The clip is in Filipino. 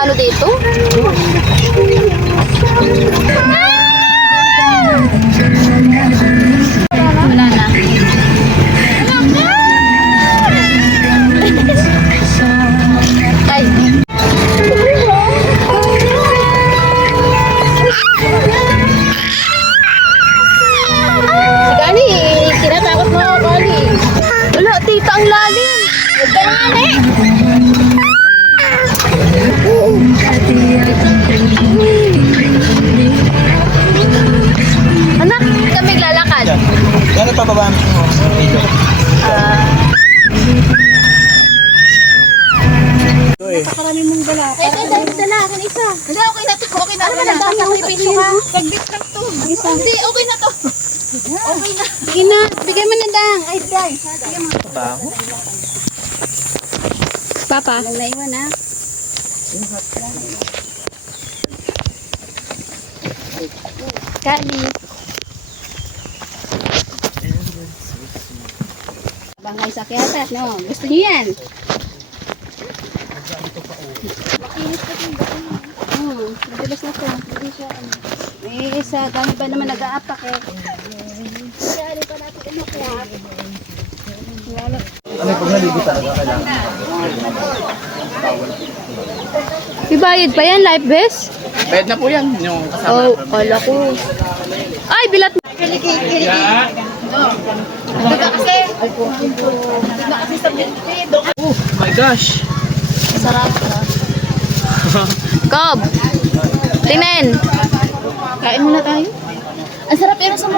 ano dito? Wala na. Ay. Si Gani, tinatakot mo ako, Gani. Wala, tita, ang lalim. Huwag ka nga, ne. Anak, kami lalakad. Gano'n pababaan mo? Napakarami mong dala. Ito, dala. Akin isa. Hindi, okay na to. Okay na. Ano na, sakripisyo ka. Saglit lang to. Hindi, okay na to. Okay na. Sige na. Bigyan mo na dang. Ay, guys. Bigyan mo. Baho? Papa. Walang naiwan, ha? Kali. Bangay sa kiyatat, no? Gusto niyo yan? Makinis pa din. Madalas na to. Hindi siya, ano. Eh, sa dami ba naman nag-aapak eh. Kaya rin pa natin umakyat. Lalo. Ano pag naligo talaga kailangan? Ibayad pa yan, life vest? Bayad na po yan. Yung kasama. Oh, kala ko. Ay, bilat mo. Oh my gosh. Sarap. Cob. Tingnan. Kain muna tayo. Ang sarap pero sa